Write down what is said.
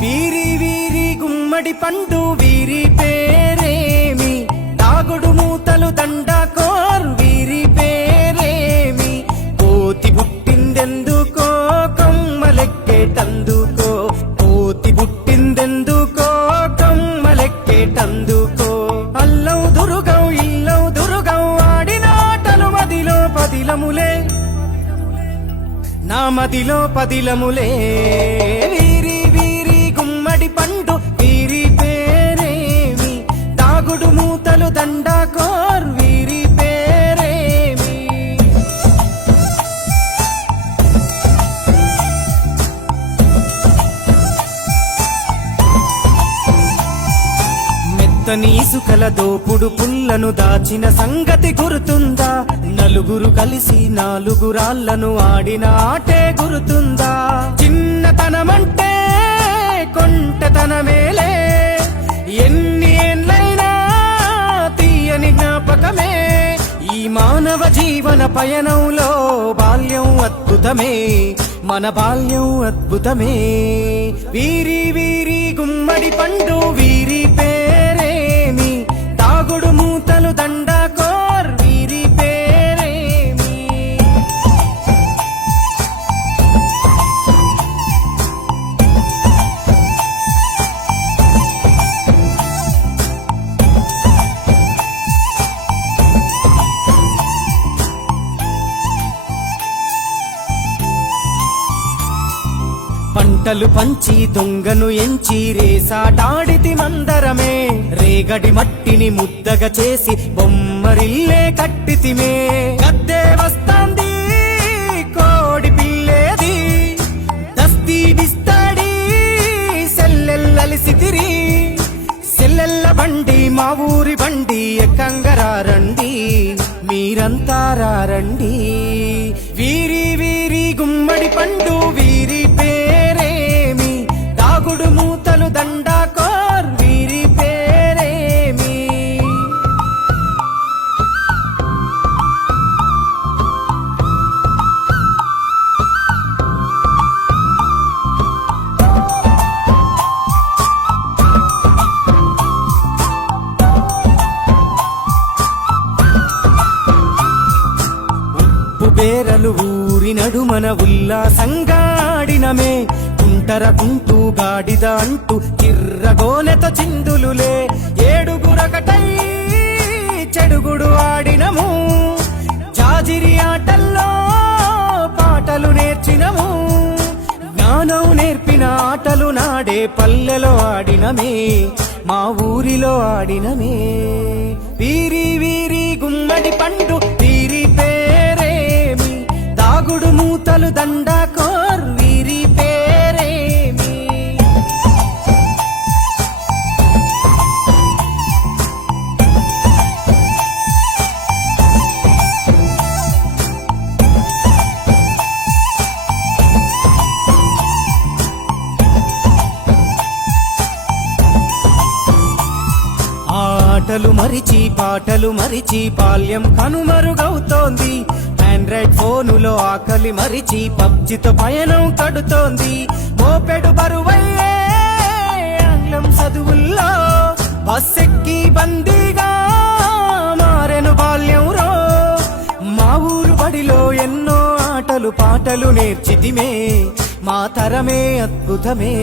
వీరి వీరి గుమ్మడి పండు వీరి పేరేమి, దాగుడు మూతలు దండాకోర్ వీరి పేరేమి, కోతి పుట్టిందెందుకో కొమ్మలెక్కేటందుకో, కోతి పుట్టిందెందుకో కొమ్మలెక్కేటందుకో, అల్లౌ దురుగౌ ఇల్లౌ దురుగౌ ఆడిన ఆటలు మదిలో పదిలములే, నా మదిలో పదిలములే. వీరి వీరి గుమ్మడి పండు వీరి పేరేమి, దాగుడు మూతలు దండాకోర్ వీరి పేరేమి. మెత్తని ఇసుకల దోపుడు పుల్లను దాచిన సంగతి గుర్తుందా, నలుగురు కలిసి నాలుగురాళ్లను ఆడిన ఆటే గుర్తుందా, చిన్నతనమంటే కొంటతనమేలే, ఎన్ని ఏండ్లైనా తీయని జ్ఞాపకమే, ఈ మానవ జీవన పయనంలో బాల్యం అద్భుతమే, మన బాల్యం అద్భుతమే. వీరి వీరి గుమ్మడి పండు వీరి పేరేమి, దాగుడు మూతలు దండాకోర్ వీరి పేరేమి. పంటలు పంచి దొంగను ఎంచి రేసాటాడితి మందరమే, రేగడి మట్టిని ముద్దగా చేసి బొమ్మరిల్లే కట్టితిమే, గద్దే వస్తాంది కోడి పిల్లేది, దస్తీ బిస్తాడి సెల్లెల్లలిసితిరి, సెల్లెల్ల బండి మా ఊరి బండి ఎక్కంగరారండి, మీరంతా రారండి. వీరి వీరి గుమ్మడి పండు వీరి పేరేమి, దాగుడు మూతలు దండాకోర్ వీరి పేరేమి. బేరలు ఊరి నడుమన ఉల్లాసంగా ఆడినమే, కుంటరకుంటూ గాడిద అంటూ చిర్రగోనెతో చిందులులే, ఏడుగురకటై చెడుగుడు ఆడినము, జాజిరి ఆటల్లో పాటలు నేర్చినము, జ్ఞానం నేర్పిన ఆటలు నాడే పల్లెలో ఆడినమే, మా ఊరిలో ఆడినమే. వీరి వీరి గుమ్మడి పండు వీరి పేరేమి, దాగుడు మూతలు దండాకోర్ వీరి పేరేమి. ఆటలు మరిచి పాటలు మరిచి బాల్యం కనుమరుగవుతోంది, ఆండ్రాయిడ్ ఫోనులో ఆకలి మరిచి పబ్జితో పయనం కడుతోంది, మోపెడు బరువయ్యే ఆంగ్లం చదువుల్లో బస్సెక్కి బందీగా మారెను బాల్యం రో, మా ఊరు బడిలో ఎన్నో ఆటలు పాటలు నేర్చితిమే, మా తరమే అద్భుతమే.